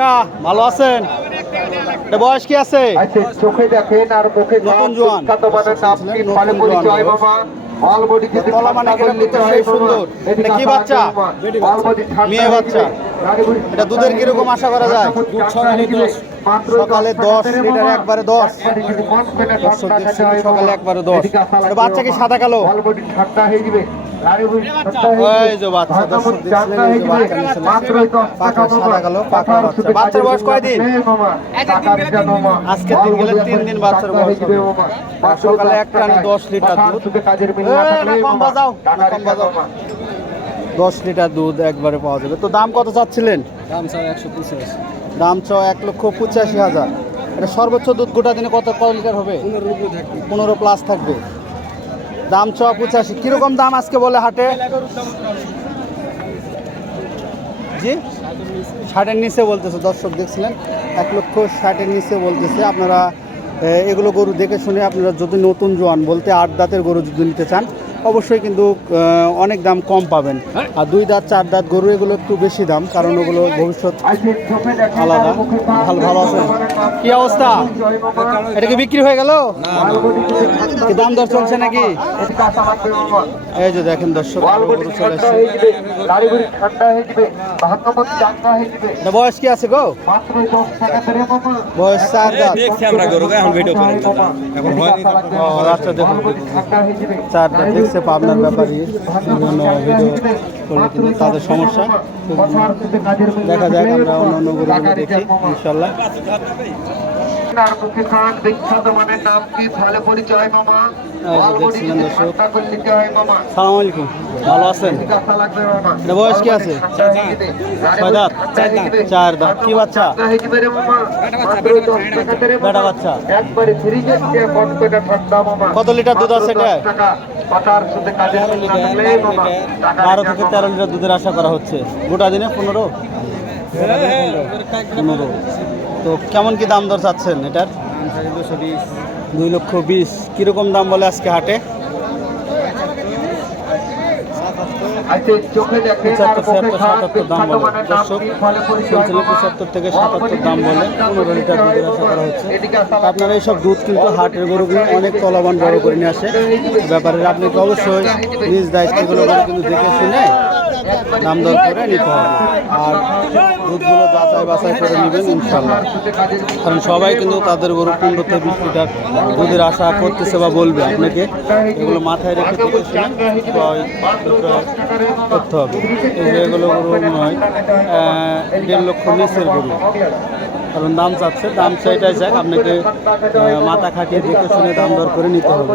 কাকা ভালো আছেন? এটা বয়স কি আছে? আচ্ছা চোখে দেখেন আর মুখে নতুন জোয়ান। পরিচয় বাবা। কি বাচ্চা? মেয়ে বাচ্চা। এটা দুধের কীরকম আশা করা যায়? সকালে দশ। লিটার। একবারে সকালে একবারে বাচ্চা কি সাদা কালো? All body ঠান্ডা যাবে। গাড়ি বুড়ি ঠান্ডা ওই যে বাচ্চা, দর্শক দেখছিলেন, এই যে বাচ্চা নিয়েছিলেন। মাত্রই দশ পাকা টাকা বাবা। সাদা কালো, পাকা বাচ্চা। বাচ্চার বয়স কয়দিন? এই বাবা। টাকার জন্য মা। আজকের দিন গেলে তিন দিন বাচ্চার বয়স সকালে এক টানে দশ লিটার দুধ। কাজের মিল এ, না না থাকলে কম বাজাও, কম বাজাও। দশ লিটার দুধ একবারে পাওয়া যাবে তো দাম কত চাচ্ছিলেন দাম স্যার একশো পঁচিশ দাম চ এক লক্ষ পঁচাশি হাজার এটা সর্বোচ্চ দুধ গোটা দিনে কত কত লিটার হবে পনেরো প্লাস থাকবে দাম ছ পঁচাশি। কীরকম দাম আজকে বলে হাটে? জি? ষাটের নিচে বলতেছে, দর্শক দেখছিলেন? এক লক্ষ ষাটের নিচে বলতেছে। আপনারা এগুলো গরু দেখে শুনে আপনারা যদি নতুন জোয়ান বলতে আট দাঁতের গরু যদি নিতে চান অবশ্যই কিন্তু অনেক দাম কম পাবেন আর দুই দাঁত চার দাঁত গরু এগুলো একটু বেশি দাম কারণ ওগুলো ভবিষ্যৎ আলাদা। ভালো- ভালো আছে কি অবস্থা? এটা কি বিক্রি হয়ে গেল দাম দর চলছে নাকি। এই যে দেখেন দর্শক হয়ে হয়ে হয়ে বয়স কি আছে গো। বয়স চার দাঁত দেখছি আমরা এখন ভিডিও এখন। আচ্ছা, দেখুন, হয়ে। চার দাঁত দেখছে পাবনার ব্যাপারে, বিভিন্ন ভিডিও করলে কিন্তু তাদের সমস্যা। দেখা যাক, আমরা অন্যান্য দেখি, ইনশাল্লাহ। আর মুখে মানের নাম কি ভালো পরিচয় মামা? ভালো আছেন? বয়স কি আছে? ছয় দাঁত? চার দাঁত। কি বাচ্চা? বেটা বাচ্চা? কত লিটার দুধ আছে বারো থেকে। তেরো লিটার দুধের আশা করা হচ্ছে। গোটা দিনে পনেরো? পনেরো। তো কেমন কি দাম দর চাচ্ছেন এটার? দুই লক্ষ বিশ। কীরকম দাম বলে আজকে হাটে? পঁচাত্তর দাম বলে। থেকে দাম বলে। পনেরো লিটার আপনারা এইসব দুধ কিন্তু হাটের গরুগুলো অনেক তলাবান বড় করে নিয়ে আসে। ব্যাপারে আপনাকে অবশ্যই নিজ দায়িত্বগুলো কিন্তু দেখে শুনে দাম দর করে নিতে হবে। আর দুধগুলো যাচাই বাছাই করে নেবেন ইনশাল্লাহ কারণ সবাই কিন্তু তাদের গরু পনেরো থেকে বিশ লিটার দুধের আশা করতেছে বা বলবে আপনাকে। এগুলো মাথায় রেখে করতে হবে। এগুলো গরু নয় দেড় লক্ষ নিচের গরু। কারণ দাম চাচ্ছে, দাম চাইটাই চাই আপনাকে মাথা খাটিয়ে দেখে শুনে দাম দর করে নিতে হবে।